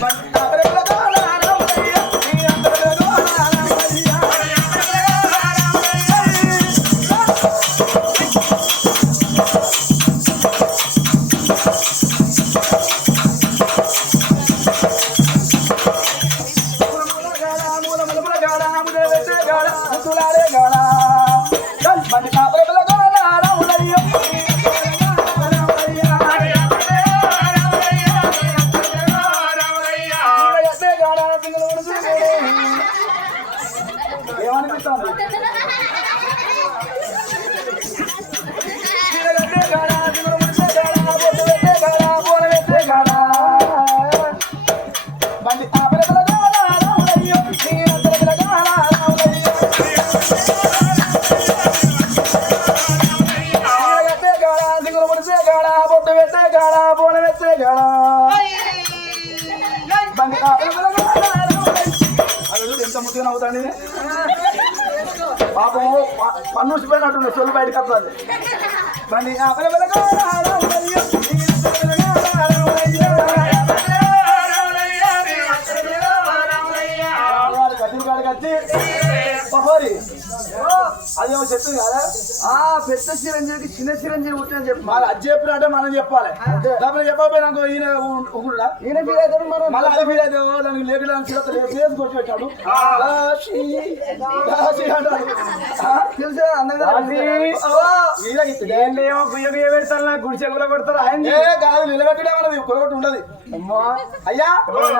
but uh, అది ఎంత ముద్దుగా నవ్వుతాండి పాపం పన్ను ఊసిపోయినట్టుంది సొల్లు బయటకు వస్తుంది బండి అదేమో చెప్తుంది కదా? ఆ పెద్ద చిరంజీవికి చిన్న చిరంజీవి పుట్టిన చెప్పు. మరి అది చెప్పినట్టే మనం చెప్పాలి. డబ్బులు చెప్పకపోయినా ఈయన ఉగుడా ఈయన ఫీల్ అవుతాడు మనం మళ్ళీ అది ఫీల్ అయితే "ఓ, దానికి పెట్టాడు? తెలుసా? ఇస్తే. ఏమో గుయ్య గుయ్య పెడతారు నా గుడిసె కూడా కొడతారు ఆయన ఏ కాదు నిలబెట్టడే మనది కొరగొట్టు ఉండదు. అయ్యా!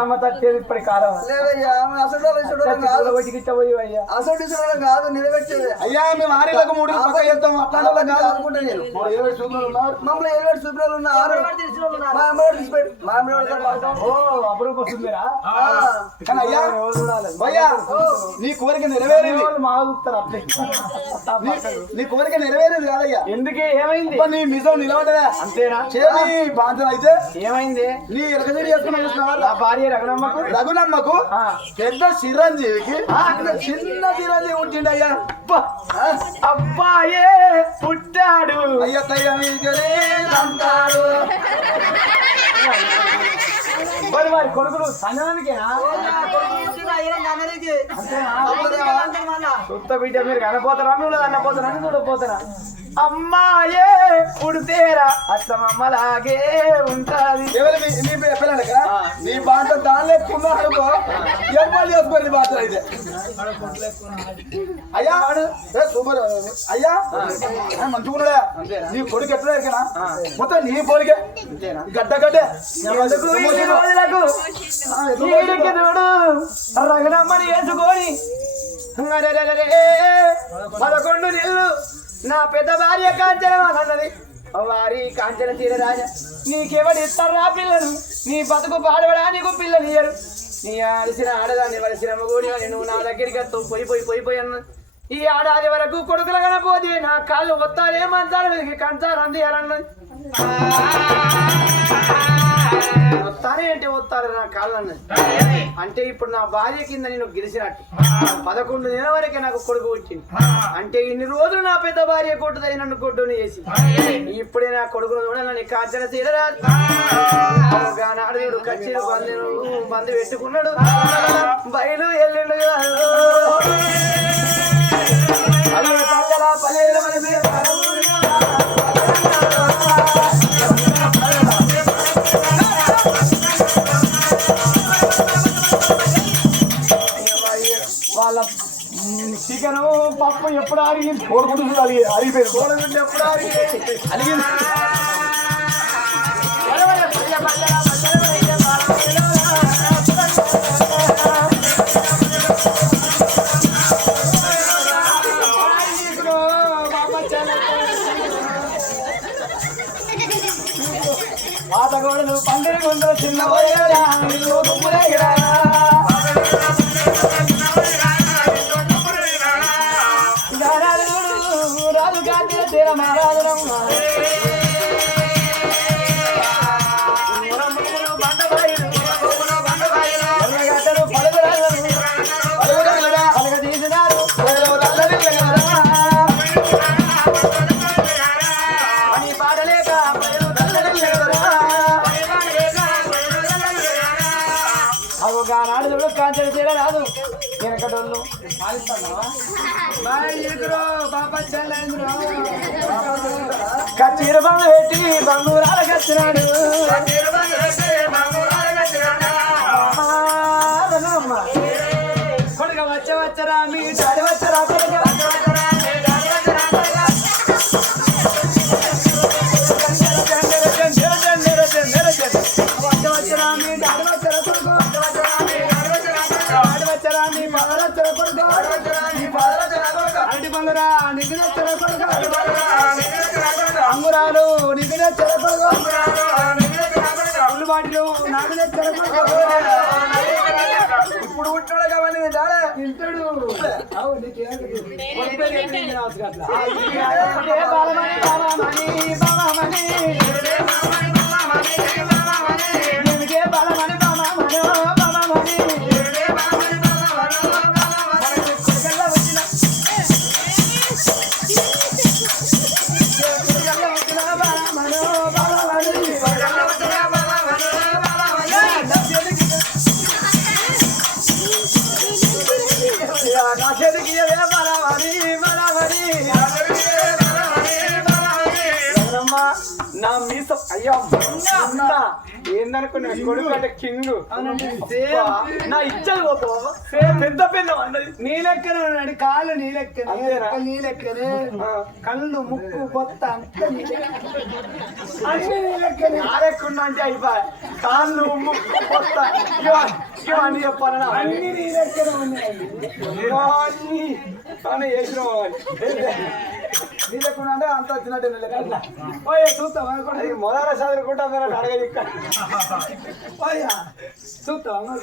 అమ్మ తట్టేది ఇప్పటి కాలం? లేదయ్యా అసలు ఇసడం కాదు. వచ్చి గిట్ట పోయి అయ్యా అసలు ఇసడం కాదు నిలబెట్టేది. అయ్యా ఆరేళ్ళకు మూడు పక్క చేస్తాం. అట్లాంటి కాదు. అనుకుంటా నేను మమ్మల్ని ఏడు సూపర్లు ఉన్నారు. మా అమ్మవాడు తీసిపెట్టు మా అమ్మవాడు ఓ అప్పుడు వస్తుందిరా కానీ అయ్యా అయ్యా నీ కోరిక నెరవేరింది. నీ- కోరిక నెరవేరింది కాదయ్యా. ఎందుకే? ఏమైంది? అబ్బా, నీ మిజం నిలబడదా అంతేనా? చేది బాధ్యత అయితే ఏమైంది? నీ చేసుకున్నా భార్య రఘునమ్మకు? రఘునమ్మకు. పెద్ద చిరంజీవికి చిన్న చిరంజీవి అబ్బా, అబ్బాయే పుట్టాడు? అయ్య తయ్య మీకనే అంటాడు మరి వారి కొడుకులు సంజనానికేనా సుత్త బిడ్డ మీరు కనపోతారా? మిమ్మల్ని అన్నపోతారా చూడపోతారా అమ్మాయే పుడితేరా అత్తమమ్మలాగే ఉంటది. నీ పి- పిల్లలు కదా నీ బాధ దానిలో ఎక్కువ అనుకో చేసుకోరు నీ బాధ అయితే. అయ్యా ఏ సూపర్. అయ్యా. ఏ మంచిగున్నాడా నీ కొడుకు ఎట్లా ఎక్కనా? మొత్తం నీ పోలికే. గడ్డ గడ్డే. చూడు. రఘునమ్మని వేసుకొని పదకొండు నెలలు నా పెద్ద భార్య కాంచన అన్నది వారి కాంచన తీరరాజ నీకెవడు ఇస్తారా పిల్లలు? నీ బతుకు పాడవడానికి పిల్లలు ఇయ్యరు. నీ అలసిన ఆడదాన్ని వలసిన మగోడి అని నువ్వు నా దగ్గరికి వస్తావు. పోయి పోయి పోయి పోయి అన్న. ఈ ఆడాది వరకు కొడుకులు కనపోతే నా కాళ్ళు ఒత్తాలే మంచాలు వెతికి కంచాలు అందియాలన్నది వస్తానే అంటే వస్తారు నా కాళ్ళని. అంటే ఇప్పుడు నా భార్య కింద నేను గెలిచినట్టు. పదకొండు నెలల వరకే నాకు కొడుకు వచ్చింది అంటే ఇన్ని రోజులు నా పెద్ద భార్య కొట్టుదని నన్ను కొట్టుని చేసి ఇప్పుడే నా కొడుకును కూడా నన్ను కాచన తీరరాదు నాడు కచ్చేరు బంధు బంధు పెట్టుకున్నాడు. బయలు ఎల్లుండు అలా పల్లెల పల్లెల చికెన్ పప్పు ఎప్పుడు అరిగింది కోరుకుంటుంది అలిగి అరిగిపోయింది కోడగుడ్డు ఎప్పుడు అరిగింది పాత గోడలు పందిరి గుండ్రు చిన్న పోయేరా కచ్చీర బంగు పెట్టి బంగురాల కచ్చినాడు కొడుక వచ్చ వచ్చరా మీ కొడుక. ఇప్పుడు పుట్టాడు కాబట్టి తింటాడు బాలమణి? ఏందనుకున్నా కొడుకు అంటే కింగ్. నా ఇచ్చలు పోతావా పెద్ద పెద్ద నీ లెక్కన ఉన్నాడు కాళ్ళు నీ లెక్కనే? నీ లెక్కనే కళ్ళు ముక్కు బొత్త అంత నీ లెక్కనే. అన్ని నీ లెక్కనే ఆరెక్కున్నా అంటే అయిపోయి కాళ్ళు ముక్కు కొత్త అని చెప్పాలన్నా అన్ని నీ లెక్కన ఉన్నాయండి. అన్ని. వేసినావు నీ లేకుండా అంటే అంత వచ్చినట్టు నీ లెక్క ఓయ్ చూస్తావా? కొడుకు? మొదల చదువుకుంటా మీరు అడగదు ఇక్కడ. పోయా చూస్తాం నా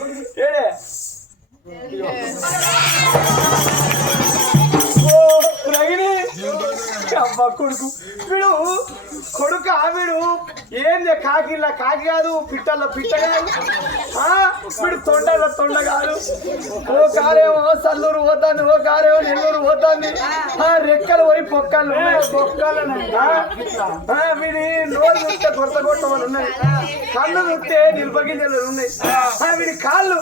ఏడే? ఓ రగిని! అబ్బా కొడుకు. వీడు కొడుకు ఆవిడు ఏంది కాకిలా? కాకి కాదు పిట్టల్లో పిట్ట కాదు ఆ, వీడు తొండలో తొండ కాదు ఓ కారేమో సల్లూరు పోతాంది ఓ కారేమో నెల్లూరు పోతాంది. ఆ, రెక్కలు పోయి పొక్కలు పొక్కలు వీడి నోరు చూస్తే కొత్త కొట్టమని ఉన్నాయి. కళ్ళు చూస్తే నిల్పగింజలు ఉన్నాయి. ఆ, వీడి కాళ్ళు.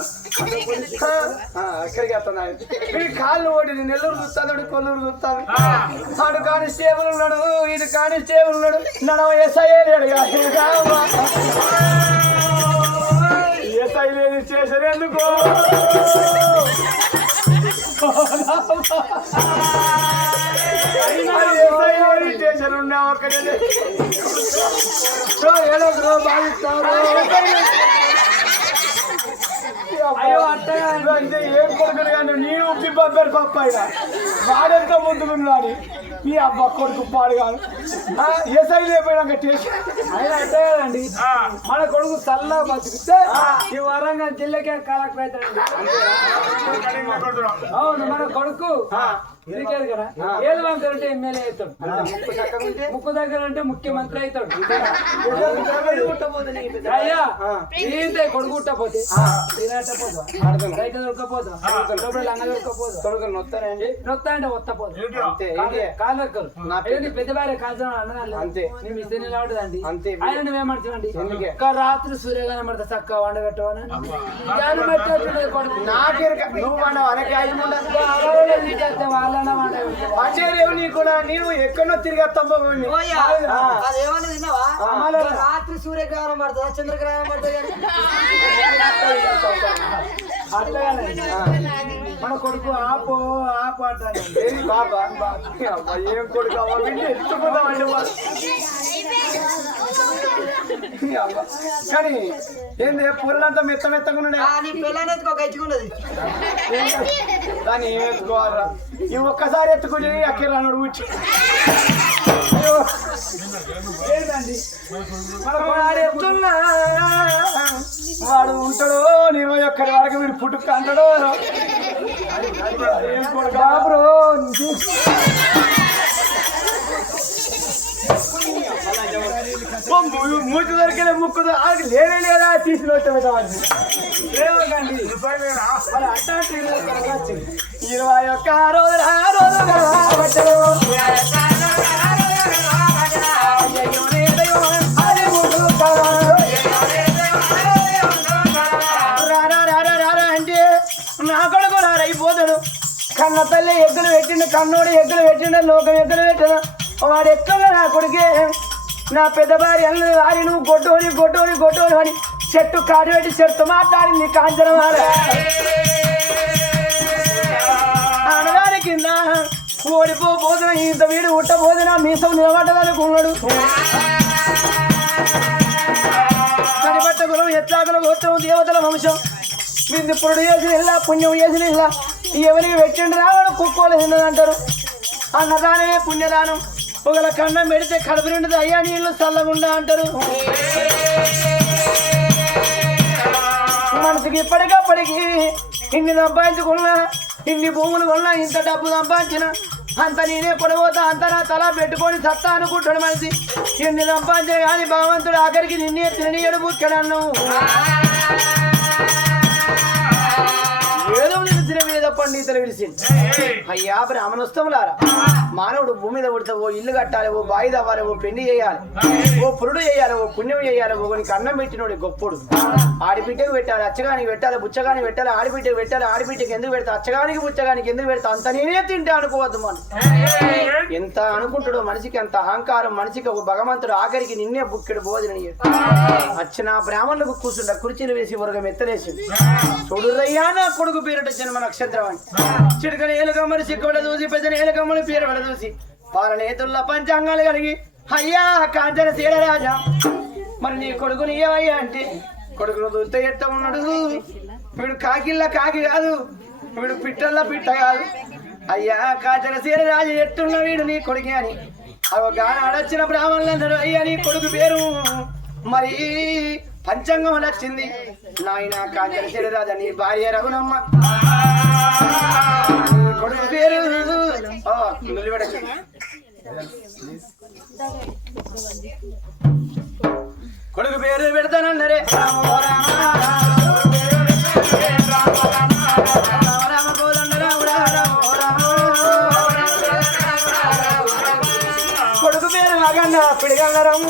అక్కడికి వస్తున్నాయి వీడి కాళ్ళు ఒకటి నెల్లూరు చూస్తాడు కొల్లూరు చూస్తాడు. ఆడు కానిస్టేబుల్ ఉన్నాడు ఇది కానిస్టేబుల్ ఉన్నాడు. నడవ ఎస్ఐ లేడు స్టేషన్ ఉన్నా ఒక్కడే ఏదో భావిస్తారు అయ్యో అట్టగా అంటే ఏం కొడుకుడు కానీ నీ ఉప్పి పంపారు పప్ప ఆయన వాడెంత ముందుకున్నాడు నీ అబ్బా కొడుకు పాడు కాదు. ఎస్ఐ లేకపోయినాక టేస్ట్. ఆయన అంటే కదండి. మన కొడుకు చల్లగా బతికితే ఈ వరంగా జిల్లాకే కలెక్టర్ అవును మన కొడుకు ఇరికేది కదా? ఏది వంకర అంటే ఎమ్మెల్యే అవుతాడు. ముక్కు దగ్గర అంటే ముఖ్యమంత్రి అవుతాడు. అయ్యా. ఈతే కొడుకు ఉట్టపోతే తినట్టపోతా రైతు దొరకపోతా లోపల లంగ కొడుకులు నొత్తారండి నొత్త అంటే ఒత్తపోదు? అంతే ఏంటి? పెద్ద భార్య కాల్చడం అన్నదాన్ని అంతే. నీ మిస్ నిలబడదండి అంతే. ఆయన నువ్వేమంటావండి ఎందుకే? ఒక్క రాత్రి సూర్యగానం పడతా దాన్ని బట్టి వచ్చింది కొడుకు. నాకెరక నువ్వు మన అనకి ఐదు ఉండదు ఆడవాళ్ళే నీకైతే వాళ్ళనే వండబెట్టావు. అచేరేవు నీకు నేను ఎక్కడో తిరిగి తప్పని. రాత్రి సూర్యగ్రహణం పడుతుందా చంద్రగ్రహణం పడుతుంది. మన కొడుకు ఆపో ఆపు అంటాడు ఏం బాబా అబ్బా, ఏం కొడుకు అవ్వ? వీడిని ఎత్తుకుందామండి. కానీ ఏంది పూలంతా మెత్త ఎచ్చుకున్నది దాన్ని ఏం ఎత్తుకోవాలరా? ఈ ఒక్కసారి ఎత్తుకుంటే అక్కడ కూర్చో. మన వాడు ఎత్తున్నా వాడు ఉంటాడో నేను ఒక్కడి వరకు వీడు పుట్టుక అంటాడో ఏం మూతి దొరికే ముక్కు దొ- లేనే లేదా తీసి వచ్చామండి ఇరవై ఒక్క రోజు ఆ రోజు అన్న తల్లి ఎగ్గులు పెట్టిండు కన్నోడు ఎగ్గులు పెట్టిండు లోకం ఎగ్గులు పెట్టిన వాడు ఎక్కడ నా కొడుకే. నా పెద్ద భార్య అన్నది వారి నువ్వు గొడ్డోని గొడ్డోని గొడ్డోని అని చెట్టు కాడు పెట్టి చెట్టు మాట్లాడింది కాంచనం అనగాని కింద ఓడిపో పోతున్న ఇంత వీడు ఉట్ట పోతున్న మీసం నిలబడ్డదనుకున్నాడు. కనిపట్ట కులం ఎట్లాగల గోత్రం దేవతల వంశం. విందు పురుడు చేసిన ఇల్లా పుణ్యం చేసిన ఇల్లా. ఎవరికి పెట్టిండు రావడం కుక్కోలు తిన్నదంటారు అన్నదానమే పుణ్యదానం. ఒకళ్ళ కన్నం పెడితే కడుపు నిండుది అయ్యా నీళ్ళు చల్లగుండా అంటారు. మనసుకి ఇప్పటికప్పటికి ఇన్ని సంపాదించుకున్నా ఇన్ని భూములు కొన్నా ఇంత డబ్బు సంపాదించిన అంత నేనే పడిపోతా అంత నా తల పెట్టుకొని సత్తా అనుకుంటాడు మనిషి. ఇన్ని సంపాదించే కానీ భగవంతుడు ఆఖరికి నిన్నే తిననీయడు బుక్కడన్ను ఏదో పండితులు విడిచింది అయ్యా బ్రాహ్మణోత్సములారా మానవుడు భూమి మీద పుడితే ఓ ఇల్లు కట్టాలి ఓ బాయి తవ్వాలి ఓ పెళ్ళి చేయాలి ఓ పురుడు చేయాలి ఓ పుణ్యం చేయాలి ఓ నీకు అన్నం పెట్టినోడు గొప్పడు. ఆడిబిడ్డకు పెట్టాలి అచ్చగానికి పెట్టాలి బుచ్చగానికి పెట్టాలి ఆడిబిడ్డకు పెట్టాలి ఆడిబిడ్డకి ఎందుకు పెడతా అచ్చగానికి బుచ్చగానికి ఎందుకు పెడతా అంత నేనే తింటే అనుకోవద్దు మనం. ఎంత అనుకుంటాడో మనిషికి ఎంత అహంకారం మనిషికి ఒక భగవంతుడు ఆఖరికి నిన్నే బుక్కెడు భోజనం అచ్చిన బ్రాహ్మణులకు కూర్చుంట కుర్చీలు వేసి వర్గం ఎత్తలేసి చూడురయ్యా నా కొడుకు పేరట జన్మ నక్షత్రం అని చిడక నేలకమ్మని చిక్కబడ చూసి పెద్ద నేలకమ్మని పేరు చూసి వాళ్ళ నేతుల్లో పంచాంగాలు కలిగి అయ్యా కాంచన శీలరాజా మరి నీ కొడుకుని ఏమయ్యా అంటే కొడుకును చూస్తే ఎట్ట ఉన్నాడు. వీడు కాకిళ్ళ కాకి కాదు వీడు పిట్టల్ల పిట్ట కాదు. అయ్యా కాచన సీరరాజు ఎట్టున్న వీడు నీ కొడుకే అని. అవి గాన అడొచ్చిన బ్రాహ్మణులందరూ అయ్యా నీ కొడుకు పేరు మరి పంచాంగం నచ్చింది. నాయన కాచన శరీరాజా నీ భార్య రఘునమ్మ. పేరు కొడుకు పేరు పెడతానన్నరే కొడుకు పేరు మగన్న పిడిగంగరమ్మ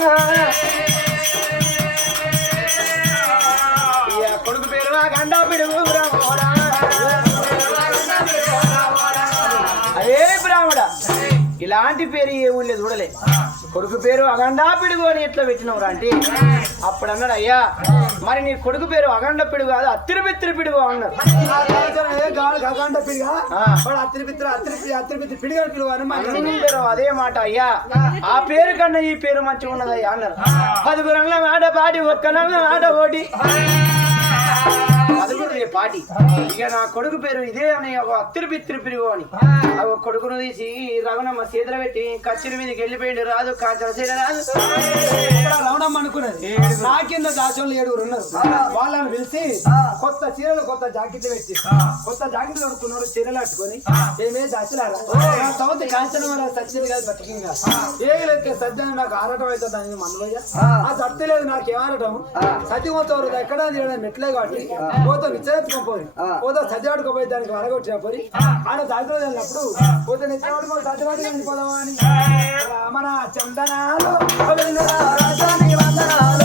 కొడుకు పేరు మగండ పిడుగు ఇలాంటి పేరు ఏ ఊళ్ళో చూడలే. కొడుకు పేరు అగండా పిడుగు అని ఎట్లా పెట్టినవురా అంటే అప్పుడు అన్నాడు అయ్యా మరి నీ కొడుకు పేరు అగండ పిడుగు కాదు అత్తిరి బిత్తిరి పిడుగు అన్నాడు. కాకంట పిడిగా? అదే మాట అయ్యా ఆ. పేరు కన్నా ఈ పేరు మంచిగా ఉన్నదయ్యా అన్నారు పదుగురు అన్న మాట పాటి ఒక్క నల్ల మాట ఓటి పదుగురు పాటి. ఇక నా కొడుకు పేరు ఇదే అని ఒక అత్తిరి పిత్తిరి పిరుగు అని. ఒక కొడుకును తీసి రఘునమ్మ సీతలు పెట్టి కచ్చిరి మీదకి వెళ్ళిపోయింది రాదు కాచల సీత రాదు. రమణమ్మ అనుకున్నది. నా కింద దాచోళ్ళు ఏడుగురు ఉన్నారు. వాళ్ళని పిలిచి కొత్త చీరలు కొత్త జాకెట్లు పెట్టి. కొత్త జాకెట్లు కొనుక్కున్నారు చీరలు కట్టుకొని. ఏమే దాచలారా సౌత్ కాంచన వల్ల సత్యం కాదు బతికింగా ఏ లెక్క నాకు ఆరటం అవుతుంది అని మనవయ్య ఆ. సత్తి లేదు నాకు ఏమారటం సత్యం పోతారు ఎక్కడ తీయడం మెట్లే కాబట్టి పోతే నిశ్చయించుకోపోయి పోతే సత్యం ఆడుకోపోయి దానికి వరగొచ్చిన పోయి ఆడ దాంట్లో వెళ్ళినప్పుడు పోతే నిశ్చయం సత్యవాడి వెళ్ళిపోదామా అని. మన చందనాలు వందనాలు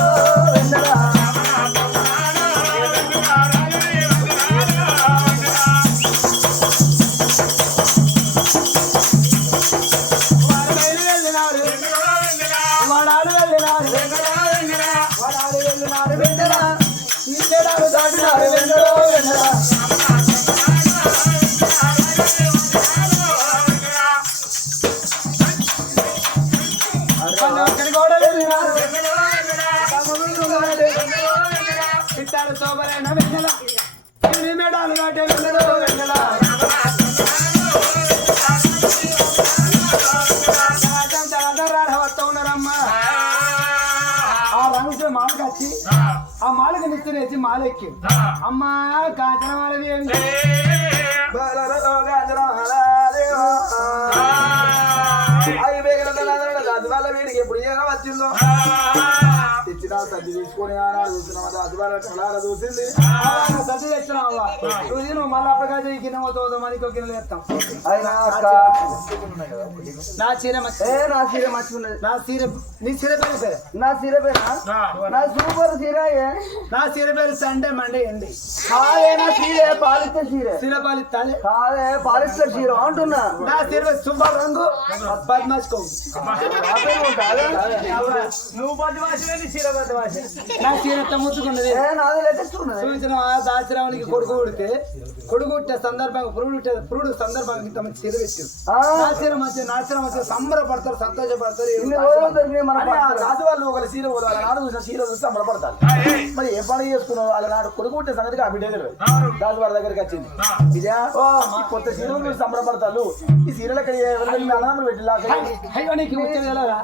మాలెక్కి అమ్మా కాంచన మాలదేవి వీడికి ఎప్పుడు ఏదో వచ్చిందో తెచ్చినా సర్ది తీసుకొని ఆనాడు చూసినాం చూసింది. సర్ది తెచ్చినావా నువ్వు తిను మళ్ళీ అప్పటికాజు ఈ గిన్నె పోతావు మనకి ఒక గిన్నెలు వేస్తాం నా చీర నా సీర మంచిగున్నది నా చీర నీ చీర పేరు పేరు? నా సీర పేరా? నా. సూపర్ ఏ? నా చీర పేరు సండే మండే ఎండి. కాదే నా సీరే పాలిస్తే సీరే శిలపాలి తాలే కాదే పాలిస్తే సీర అంటున్నా. నా చీర పేరు శుభ రంగు ఉంటాదా? నువ్వు భాష చీర నా చీర ఎంత ముద్దుకున్నది చూసిన దాచరావునికి కొడుకు పుడితే కొడుకు పుట్టే సందర్భంగా పురుడు పురుడు సందర్భంగా ఇంత మంచి చీర పెట్టారు. నాచరం మంచి నాచరం సంబరపడతారు సంతోషపడతారు. రాజు వాళ్ళు ఒక సీర పోదు వాళ్ళ నాడు చూసిన సీర చూస్తే అమరపడతారు మరి ఏ పని చేసుకున్నావు? వాళ్ళ నాడు కొడుకు పుట్టే సంగతికి ఆ బిడ్డ రాజు వారి దగ్గరికి వచ్చింది. విజయ కొత్త సీరలు చూసి సంబరపడతారు. ఈ ఎక్కడ ఎవరికైనా అన్నదమ్ములు పెట్టిలా అయ్యో నీకు ముచ్చట తెలవదా?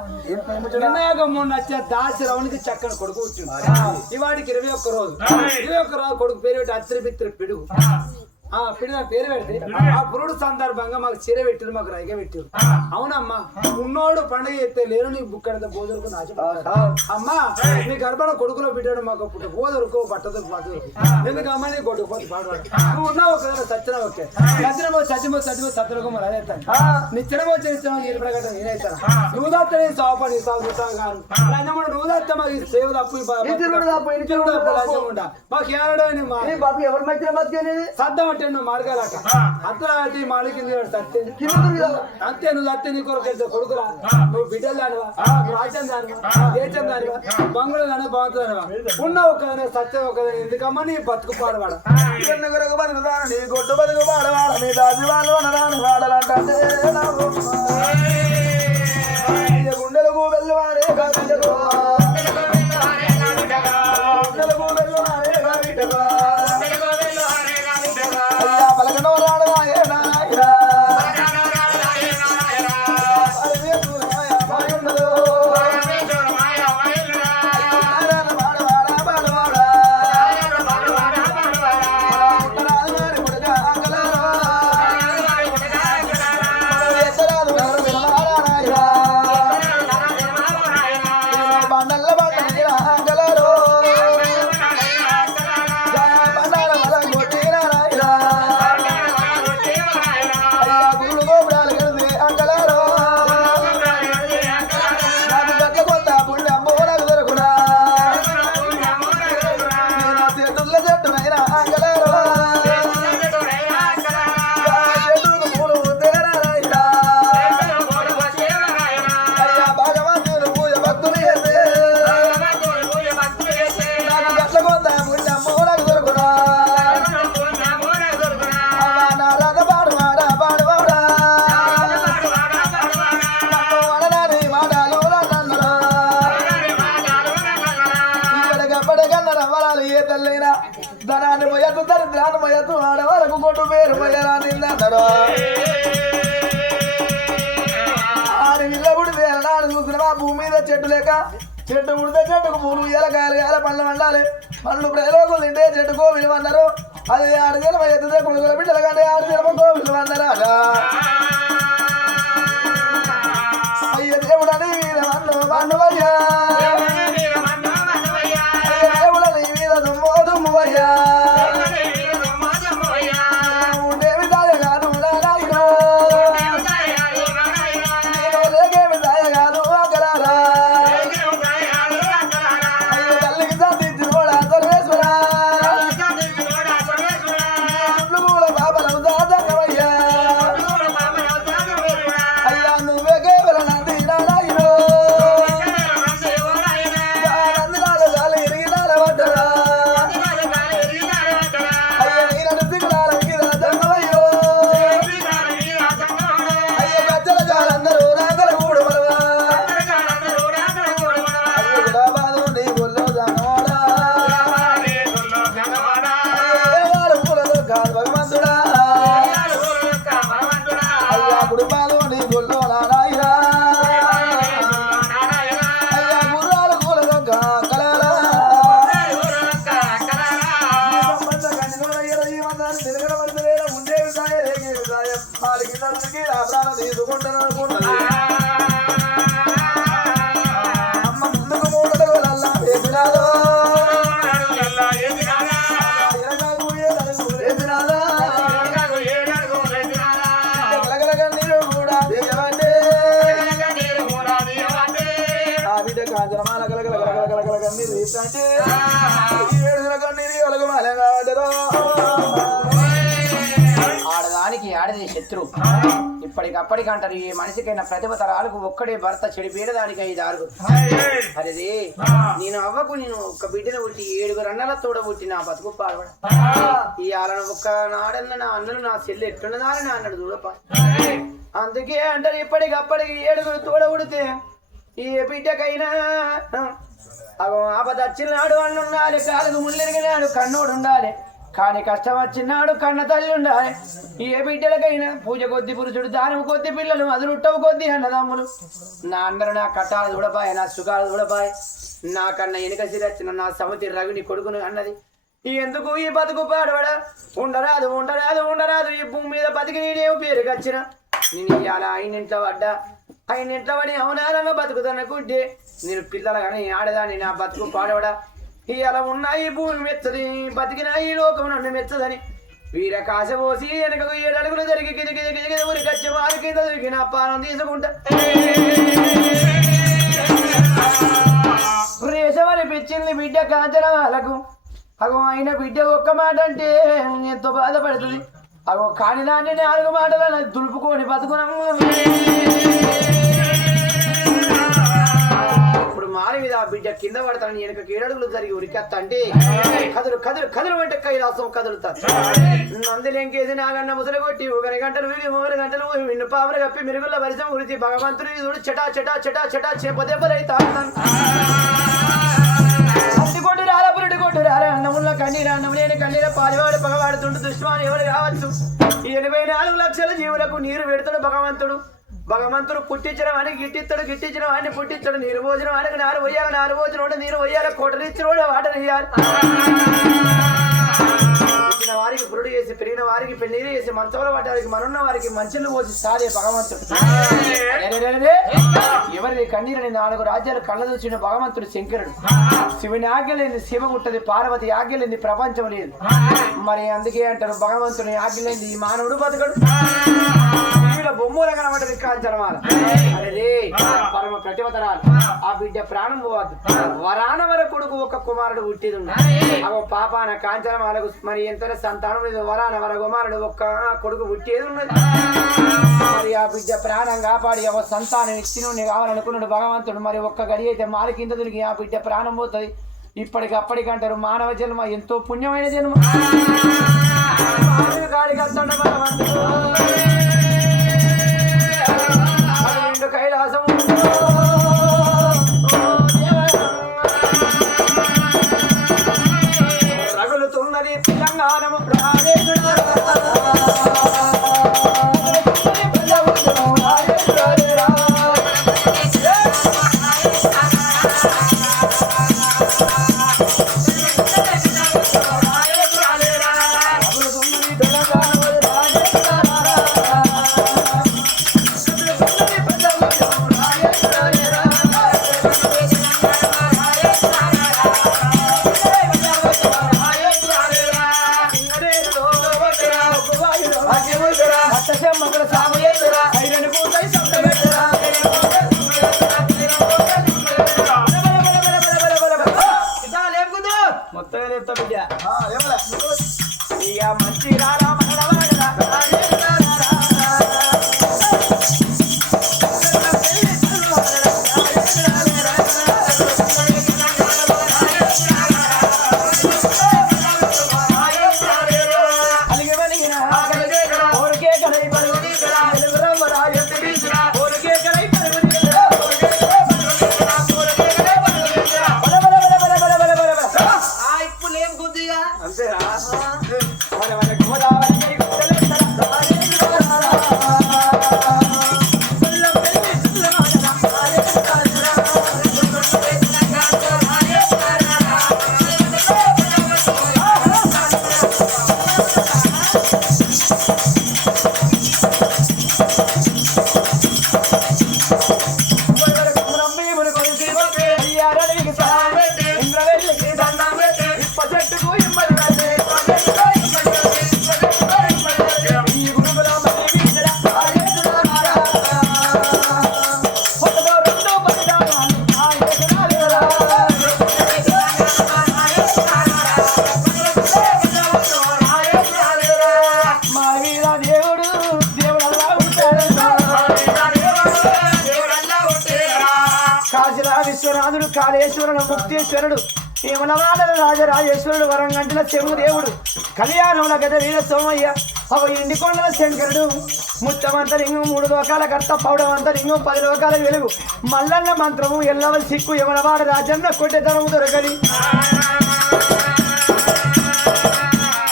చక్కని కొడుకు వచ్చింది ఇవాడికి ఇరవై ఒక్క రోజు ఇరవై ఒక్క రోజు కొడుకు పేరు బిత్తిరి పిడుగు ఆ పిడుగు పేరు పెడితే ఆ పురుడు సందర్భంగా మాకు చీర పెట్టారు మాకు రైగ పెట్టారు. అవునమ్మా ఉన్నోడు పండుగ ఎత్తే లేరు నీ బుక్కడంత బోదరుకు అమ్మా నీ గర్భణ కొడుకులో బిడ్డాడు మాకు పుట్ట బోదరుకో బట్టదు బట్టదు ఎందుకమ్మా నీ కొడుకు పోతే పాడవాడు నువ్వు ఉన్నావు ఒక సత్యన ఓకే. సత్యనమో సత్యమో సత్యమో సత్యనకో మరి అదే నిత్యనమో చేస్తాను. నేను ప్రకటన నేనైతాను నువ్వు దత్త నేను సావు నీ సాగు సాగు లంచముడు నువ్వు దత్త మాకు సేవ తప్పు. మాకు ఏనాడో నీ మా ఈ బాబు ఎవరి మధ్య బతికేది సద్దం అంటే నువ్వు మార్గాలట. అంతరాటి మాడి కింద సత్తే కింద అంతే నువ్వు అత్తే నీ కొరకు వెళ్తే కొడుకురా. నువ్వు బిడ్డలు దానివా? రాజ్యం దానివా? దేశం దానివా? బంగుళ దాని దానివా? ఉన్న ఒకదనే సత్యం ఒకదనే ఎందుకమ్మా నీ బతుకు పాడవాడ? నీ బతుకు నీ వాళ్ళు అనరాని వాడాలంటే గుండెలకు వెళ్ళవాడే గుండెలకు గుండెలకు వెళ్ళవాడే అయ్యా చెట్టు ఉడితే చెట్టుకు పూలు ఎలకాయలు ఎల పండ్లు వండాలి పండ్లు ప్రజలకు తింటే చెట్టు కోవిలు అన్నారు అది ఆడు జన్మ ఎత్తుతే కొడుకుల బిడ్డలు కంటే ఆరు జన్మ కోవిలు అన్నారా అయ్య దేవుడని మీద మన్ను మన్నువయ్యా అయ్య దేవుడని మీద దుమ్ము దుమ్మువయ్యా ఇప్పటికప్పటికంటారు ఈ మనిషికైనా ప్రతిభ తరాలకు ఒక్కడే భర్త చెడిపోయిన దానికి ఐదు ఆరుగురు అరేది నేను అవ్వకు నేను ఒక బిడ్డను పుట్టి ఏడుగురు అన్నల తోడ పుట్టి నా బతుకు పాడబడ ఈ ఆలన ఒక్క నాడన్న నా అన్నలు నా చెల్లి ఎట్టున్నదాని అన్నాడు చూడపా అందుకే అంటారు ఇప్పటికప్పటికి ఏడుగురు తోడ పుడితే ఈ బిడ్డకైనా అగో దచ్చిన నాడు అన్ను ఉండాలి ముళ్ళెరిగినాడు కన్నోడు ఉండాలి కానీ కష్టం వచ్చినాడు కన్న తల్లి ఉండాలి. ఏ బిడ్డలకైనా పూజ కొద్ది పురుషుడు దానం కొద్ది పిల్లలు అదురుట్టవు కొద్ది అన్నదమ్ములు. నా అందరు నా కట్టాలు చూడబాయ్ నా సుఖాలు చూడబాయ్. నా కన్న ఎనుక సిరచ్చిన నా సమతి రవిని కొడుకును అన్నది. ఎందుకు ఈ బతుకు పాడవడ? ఉండరాదు ఉండరాదు ఉండరాదు. ఈ భూమి మీద బతికి నేనేమో పేరుకి వచ్చిన నేను ఇవాళ ఆయన ఇంట్లో పడ్డా ఆయన ఇంట్లో పడి అవునారంగా బతుకుతున్నకుంటే నేను పిల్లలు కానీ ఆడదాని నా బతుకు పాడవడా. ఇలా ఉన్నాయి భూమి మెచ్చది బతికిన ఈ లోకం నన్ను మెచ్చదని. వీర కాశ పోసి వెనకకు ఏడు అడుగులు జరిగి కిది కిది కిది కిది ఊరికి వచ్చి వారి కింద పానం తీసుకుంటా. రేషమని పిచ్చింది బిడ్డ కాంచన వాళ్ళకు అగో ఆయన బిడ్డ ఒక్క మాట అంటే ఎంతో బాధపడుతుంది. అగో కాని దాన్ని నాలుగు మాటలను దులుపుకొని బతుకున్నాము మారి మీద ఆ బిడ్డ కింద పడతాను వెనక కీడడుగులు జరిగి ఉరికెత్తా అంటే కదులు కదులు కదులు అంటే కైలాసం కదులుతాను నందిలేంకేసి నాగన్న ముసలి కొట్టి ఒకరి గంటలు ఊగి మూడు గంటలు విన్ను పాములు కప్పి మిరుగుల పరిచయం ఉరిచి భగవంతుని చూడు చటా చటా చటా చటా చేప దెబ్బలైతా అట్టి కొట్టు రారా పురుడు కొట్టు రారా అన్నముల కన్నీర అన్నం లేని కన్నీర పాలివాడు పగవాడుతుండు దుష్మాన్ ఎవరు కావచ్చు? ఎనభై నాలుగు లక్షల జీవులకు నీరు పెడతాడు భగవంతుడు. భగవంతుడు పుట్టించిన వాడికి గిట్టిస్తాడు గిట్టించిన వాడిని పుట్టించాడు. నీరు భోజనం వాడికి నారు పోయాలి నారు భోజనం నీరు పోయాలి కోటరిచ్చిన వాటర్ వేయాలి. పుట్టిన వారికి పురుడు చేసి పెరిగిన వారికి పెళ్ళి చేసి మంచంలో పడ్డానికి మనున్న వారికి మంచులు పోసి సాడే భగవంతుడు. ఎవరి కన్నీరని నాలుగు రాజ్యాలు కళ్ళ చూసిన భగవంతుడు శంకరుడు. శివుని ఆజ్ఞ లేని శివ గుట్టది పార్వతి ఆజ్ఞ లేని ప్రపంచం లేదు. మరి అందుకే అంటారు భగవంతుని ఆజ్ఞ లేని ఈ మానవుడు బతకడు. వీళ్ళ బొమ్మల కనబడ్డది కాంచనమాల అరే పరమ ప్రతివతరాలు ఆ. బిడ్డ ప్రాణం పోవద్దు. వరాన వర కొడుకు ఒక కుమారుడు పుట్టిది అవ పాపాన కాంచనమాలకు మరి ఎంత సంతానం లేదు. వరాన వర కుమారుడు ఒక్క కొడుకు పుట్టేది ఉన్నది. మరి ఆ బిడ్డ ప్రాణం కాపాడి ఒక సంతానం ఇచ్చిన కావాలనుకున్నాడు భగవంతుడు. మరి ఒక్క గడి అయితే మాల కింద దొరికి ఆ బిడ్డ ప్రాణం పోతుంది. ఇప్పటికి అప్పటికంటారు మానవ జన్మ ఎంతో పుణ్యమైన జన్మ వస్తుండ భగవంతుడు. શકાયેલા tirar a రాజేశ్వరుడు ముక్తేశ్వరుడు రాజరాజేశ్వరుడు వరంగంటల చెవు దేవుడు కళ్యాణముల గద వీర సోమయ్య అవ ఇండి కొండల శంకరుడు ముత్తమంత మూడు లోకాల కర్త పౌడమంత లింగం పది లోకాల వెలుగు మల్లన్న మంత్రము ఎల్లవ సిక్కు యమనవాడ రాజన్న కొట్టెతనము దొరకలి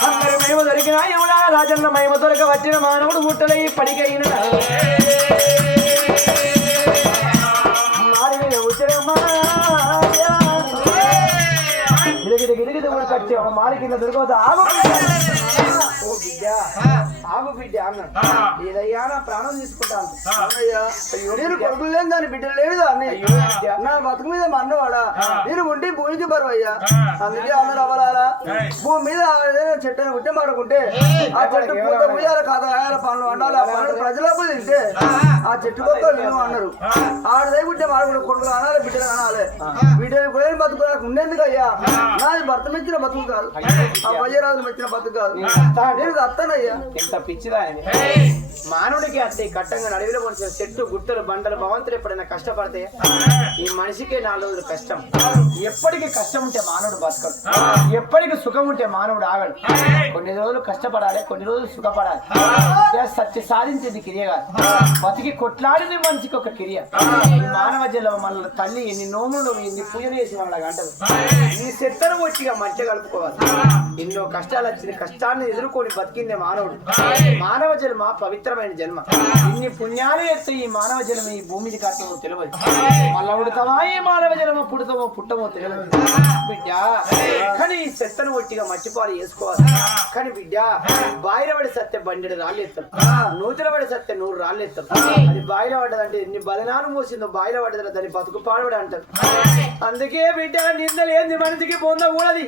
అందరి మహిమ దొరికిన యమున రాజన్న మహిమ దొరక వచ్చిన మానవుడు ముట్టలై పడికైన ఒక మారి కింద దొరకవద్దు ఆగు. ఓ బిడ్డ. ఆగు బిడ్డ అన్నాడు. ఏదయ్యా నా ప్రాణం తీసుకుంటాను అయ్యా నేను కొడుకులు లేని దాని బిడ్డలు లేదు దాన్ని అయ్యో బిడ్డ. నా బతుకు మీద మా అన్నవాడా నేను ఉండి భూమికి బరువు అయ్యా అందుకే అందరూ అవ్వాలా భూమి మీద ఏదైనా చెట్టుని ఉంటే మాడుకుంటే ఆ చెట్టు పూత కథ ఆయాల పనులు వండాలి ఆ పనులు ప్రజలకు తింటే ఆ. చెట్టు గొప్ప విలువ అన్నారు. ఆడదై ఉంటే మాడుకుంటే కొడుకులు అనాలి బిడ్డలు అనాలి. బిడ్డలు కూడా బతుకు నాకు ఉండేందుకు అయ్యా నాది భర్త మెచ్చిన బతుకు కాదు. ఆ వయ్యరాజు మెచ్చిన బతుకు కాదు. నేను అత్తనయ్యా. ఎంత పిచ్చిదా ఆయన. మానవుడికి అత్తే కట్టంగా అడవిలో పొడిచిన చెట్టు గుట్టలు బండలు భవంతులు ఎప్పుడైనా కష్టపడితే ఈ మనిషికే నాలుగు రోజులు కష్టం. ఎప్పటికీ కష్టం ఉంటే మానవుడు బతకడు. ఎప్పటికీ సుఖం ఉంటే మానవుడు ఆగడు. కొన్ని రోజులు కష్టపడాలి కొన్ని రోజులు సుఖపడాలి. సత్య సాధించింది కిరియ కాదు. బతికి కొట్లాడింది మనిషికి ఒక క్రియ. ఈ మానవ జలం మన తల్లి ఎన్ని నోములు ఎన్ని పూజలు చేసి వాళ్ళకి అంటారు ఈ చెత్తను వచ్చిగా మంచిగా కలుపుకోవాలి. ఎన్నో కష్టాలు వచ్చిన కష్టాన్ని ఎదుర్కొని బతికిందే మానవుడు. మానవ జన్మ పవిత్రమైన జన్మ. ఇన్ని పుణ్యాలు ఎత్తు ఈ మానవ జన్మ ఈ భూమిని కట్టమో తెలియదు మళ్ళా ఉడతావా ఈ మానవ జన్మ పుడతామో పుట్టమో తెలియదు బిడ్డ కానీ ఈ చెత్తను ఒట్టిగా మట్టిపాలు వేసుకోవాలి కానీ బిడ్డ బాయిరబడి పడి సత్తే బండి రాళ్ళు ఎత్తారు పడి సత్తే నూరు రాళ్ళెత్తారు. అది బాయిల పడ్డదంటే ఎన్ని బలనాలు మోసిందో బాయిల పడ్డదంటే దాన్ని బతుకు పాడబడి అంటారు. అందుకే బిడ్డ నిందలేంది మనిషికి పొందకూడది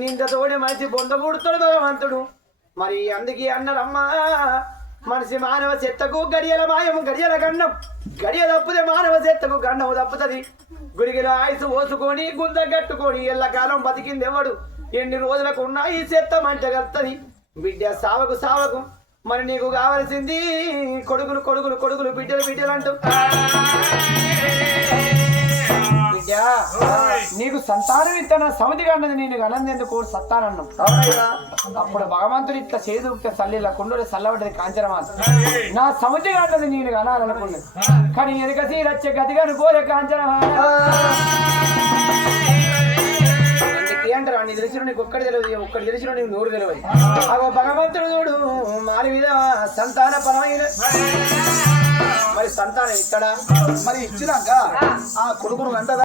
నిందతోడే మనిషి పొందకూడుతాడు భగవంతుడు. మరి అందుకే అన్నారమ్మా మనిషి మానవ చెత్తకు గడియల మాయము గడియల గండం. గడియ తప్పుదే మానవ చెత్తకు గండము తప్పుతుంది. గురిగిలో ఆయుసు ఓసుకొని గుంత కట్టుకొని ఎల్లకాలం బతికింది ఎవడు ఎన్ని రోజులకు ఉన్నా ఈ చెత్త మంట కలుతుంది బిడ్డ సావకు సావకు మరి నీకు కావలసింది కొడుకులు కొడుకులు కొడుకులు బిడ్డలు బిడ్డలు అంటూ బిడ్డ నీకు సంతానం ఇత్తన సమితిగా అన్నది నేను అనందెందుకు సత్తానన్నం అవునయ్యా. అప్పుడు భగవంతుడు ఇట్లా చేదుక్తే సల్లిలా కుండోడి సల్లబడ్డది కాంచరమాత నా సమితిగా అన్నది నేను అనాలనుకున్నది. కానీ వెనక సీరచ్చే గదిగా కోరే కాంచరమా అందుకే అంటారు నీ తెలిసిన నీకు ఒక్కడి తెలియదు ఒక్కడి తెలిసిన నీకు నూరు తెలియదు. అగో భగవంతుడు చూడు మారి మీద సంతాన పరమైన మరి సంతానం ఇస్తాడా మరి ఇచ్చినాక ఆ. కొడుకును గంట